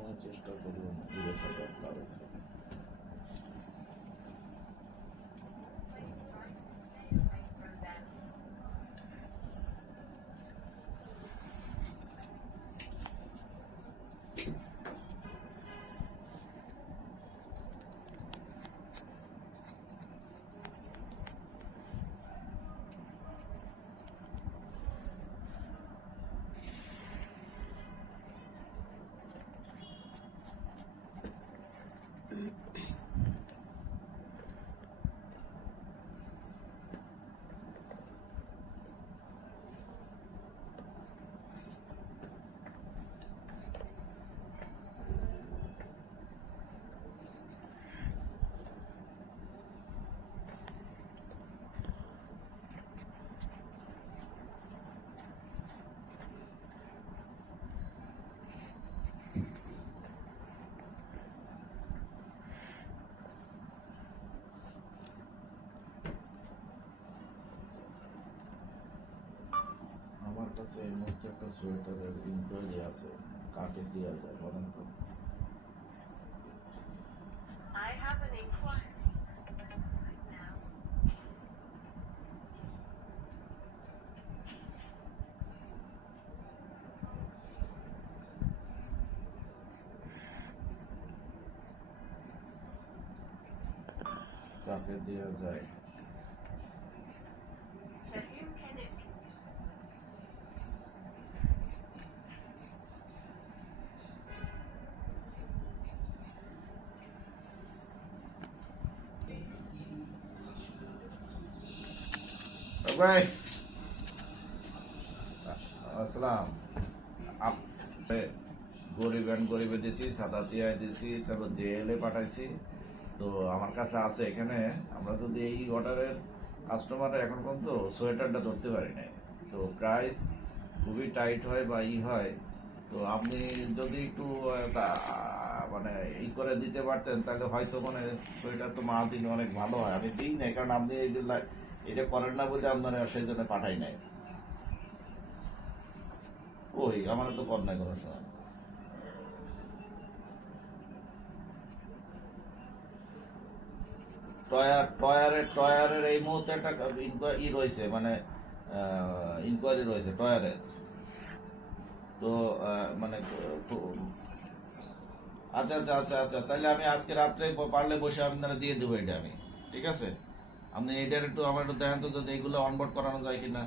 সবসময় চেষ্টা করুন দূরে থাকার তাদের থেকে। আমার কাছে এই মুহূর্তে একটা সোয়েটারের ইনকোয়ারি আছে, কাকে দেওয়া যায় বলেন তো? I have an inquiry now. কাকে দেওয়া যায়? To whom can it be? ভাই আসসালাম। গরিব অ্যান্ড গরিবে দিছি, সাদাতিয়ায় দিছি, তারপর জেএলএ পাঠাইছি। তো আমার কাছে আছে এখানে, আমরা যদি এই অর্ডারের কাস্টমার এখন পর্যন্ত সোয়েটারটা ধরতে পারি নাই। তো প্রাইস খুবই টাইট হয় বা হয়। তো আপনি যদি একটু মানে করে দিতে পারতেন তাহলে হয়তো মানে সোয়েটার তো মাল দিন অনেক ভালো হয়। আমি দিই নাই কারণ আপনি এটা করেন না বলে আপনারা সেই জন্য পাঠাই নাই। ওই আমার তো কর নাই কোনো সময়। টয়ারের এই মুহূর্তে একটা ই রয়েছে, মানে ইনকোয়ারি রয়েছে টয়ারের। তো মানে আচ্ছা আচ্ছা আচ্ছা আচ্ছা, তাহলে আমি আজকে রাত্রে পারলে বসে আপনারা দিয়ে দেবো এটা আমি। ঠিক আছে, আপনি এটার একটু আমার একটু দেখেন তো যদি এইগুলো অনবোর্ড করানো যায় কিনা।